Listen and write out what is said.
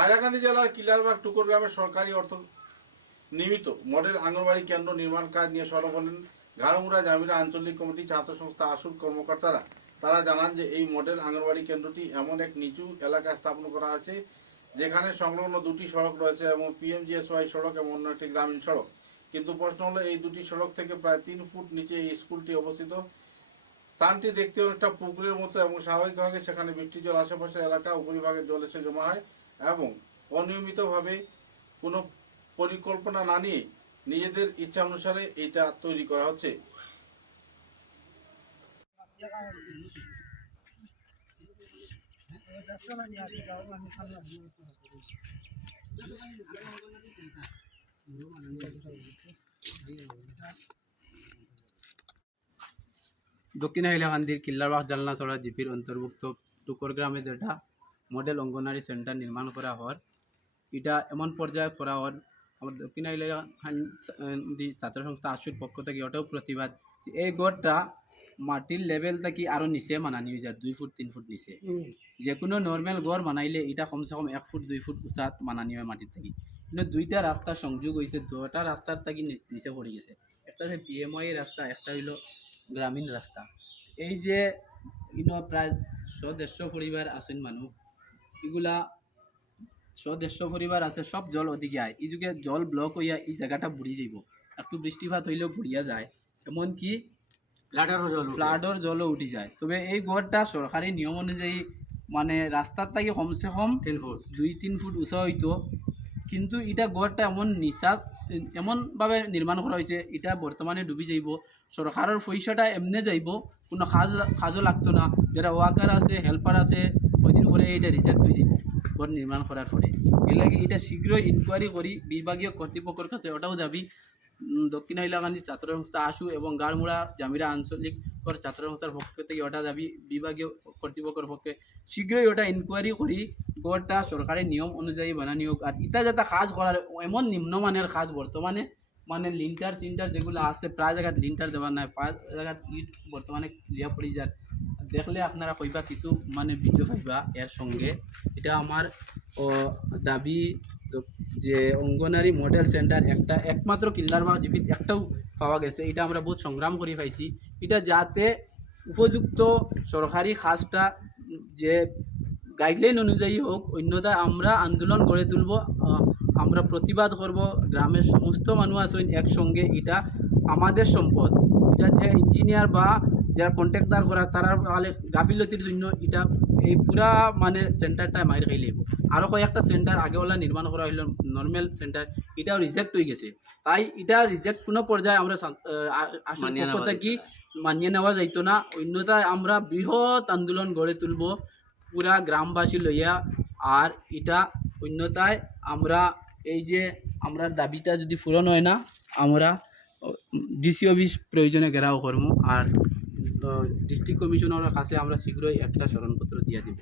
হাইলাকান্দি জেলার কিলারবাগ টুকুর গ্রামের সরকারি অর্থ নির্মিত মডেল আঙ্গনবাড়ি কেন্দ্র নির্মাণ কাজ নিয়ে সরব হলেন ঘাড়মুড়া জামিরা আঞ্চলিক কমিটি ছাত্র সংস্থা আসুর কর্মকর্তারা। তারা জানান যে এই মডেল আঙ্গনবাড়ি কেন্দ্রটি এমন এক নিচু এলাকায় স্থাপন করা আছে যেখানে সংলগ্ন দুটি সড়ক রয়েছে এবং পিএমজিএসওয়াই সড়ক এবং অন্য একটি গ্রামীণ সড়ক। কিন্তু প্রশ্ন হলো এই দুটি সড়ক থেকে প্রায় 3 ফুট নিচে এই স্কুলটি অবস্থিত। স্থানটি দেখতে অনেকটা পুকুরের মতো এবং স্বাভাবিকভাবে সেখানে বৃষ্টির জল আশেপাশের এলাকা উপরিভাগের জল এসে জমা হয় এবং অনিয়মিতভাবে কোনো পরিকল্পনা না নিয়ে নিজেদের ইচ্ছা অনুসারে এটা তৈরি করা হচ্ছে। দক্ষিণ হাইলাকান্দির কিল্লারবাগ জালনাছড়া জিপির অন্তর্ভুক্ত টুকর গ্রামে যেটা মডেল অঙ্গনারী সেন্টার নির্মাণ করা হওয়ার এটা এমন পর্যায়ে করা হওয়ার আমার দক্ষিণ হাইলাকান্দি ছাত্র সংস্থা আসুর পক্ষ থেকে ওটাও প্রতিবাদ যে এই গড়টা মাটির লেভেল থেকে আরও নিচে মানানি হয়ে যায় 2 ফুট 3 ফুট নিচে। যে কোনো নর্মাল গড় মানাইলে এটা কমসে কম 1 ফুট 2 ফুট উঁচাত মানানি হয় মাটির থেকে, কিন্তু দুইটা রাস্তা সংযোগ হয়েছে, দুটা রাস্তার থেকে নিচে পড়ে গেছে। একটা হচ্ছে পিএমওয়াই রাস্তা, একটা হইল গ্রামীণ রাস্তা। এই যে প্রায় 100-150 পরিবার আছেন মানুষ, এগুলা 100-150 পরিবার আছে, সব জল ওদিকে আয়। এই যুগে জল ব্লক হইয়া এই জায়গাটা বুড়ি যাইব, একটু বৃষ্টিপাত হইলেও বুড়িয়া যায়, এমনকি ফ্লাডর জলও উঠি যায়। তবে এই গড়টা সরকারি নিয়ম অনুযায়ী মানে রাস্তার থেকে কমসে কম 2-3 ফুট উঁচা হইতো, কিন্তু এটা গড়টা এমন নিচা এমনভাবে নির্মাণ করা হয়েছে এটা বর্তমানে ডুবি যাইব। সরকারের পয়সাটা এমনি যাইব, কোনো কাজও লাগতো না। যারা ওয়ার্কার আছে, হেল্পার আছে, কয়দিন পরে এটা রিজেক্ট হয়ে যাব ঘর নির্মাণ করার পরে। এর লাগে এটা শীঘ্রই ইনকোয়ারি করি বিভাগীয় কর্তৃপক্ষের কাছে ওটাও দাবি দক্ষিণ হাইলাকান্দি ছাত্র সংস্থা আসু এবং গাড়মুড়া জামিরা আঞ্চলিক ছাত্র সংস্থার পক্ষ থেকে ওটা দাবি বিভাগীয় কর্তৃপক্ষের পক্ষে শীঘ্রই ওটা ইনকোয়ারি করি গড়টা সরকারি নিয়ম অনুযায়ী বানানি হোক। আর ইটা যাতে কাজ করার এমন নিম্নমানের কাজ বর্তমানে মানে লিন্টার চিন্টার যেগুলো আছে প্রায় জায়গায় লিন্টার দেওয়ার নাই, প্রায় জায়গায় ইট বর্তমানে ক্লিয়ার পড়ে যায়। দেখলে আপনারা কইবা কিছু মানে ভিডিও পাইবা এর সঙ্গে। এটা আমার দাবি যে অঙ্গনারী মডেল সেন্টার একটা একমাত্র কিল্লারবাগ জিপিত একটাও পাওয়া গেছে, এটা আমরা বহুত সংগ্রাম করে পাইছি। এটা যাতে উপযুক্ত সরকারি কাজটা যে গাইডলাইন অনুযায়ী হোক, অন্যথায় আমরা আন্দোলন গড়ে তুলব, আমরা প্রতিবাদ করব। গ্রামের সমস্ত মানুষ আছেন একসঙ্গে, এটা আমাদের সম্পদ। এটা যে ইঞ্জিনিয়ার বা যারা কন্ট্রাক্টর করা তারা গাফিলতির জন্য এটা এই পুরা মানে সেন্টারটা মাইর খাই লাগব। আরও কয়েকটা সেন্টার আগেওয়ালা নির্মাণ করা হইল নর্মাল সেন্টার, এটাও রিজেক্ট হয়ে গেছে। তাই এটা রিজেক্ট কোনো পর্যায়ে আমরা পক্ষ থেকে মানিয়ে নেওয়া যাইতো না, অন্যথায় আমরা বৃহৎ আন্দোলন গড়ে তুলব পুরা গ্রামবাসী লইয়া। আর এটা অন্যথায় আমরা এই যে আমরা দাবিটা যদি পূরণ হয় না, আমরা ডিসি অফিস প্রয়োজনে ঘেরাও করবো। আর ডিস্ট্রিক্ট কমিশনারের কাছে আমরা শীঘ্রই একটা স্মরণপত্র দিয়ে দেব।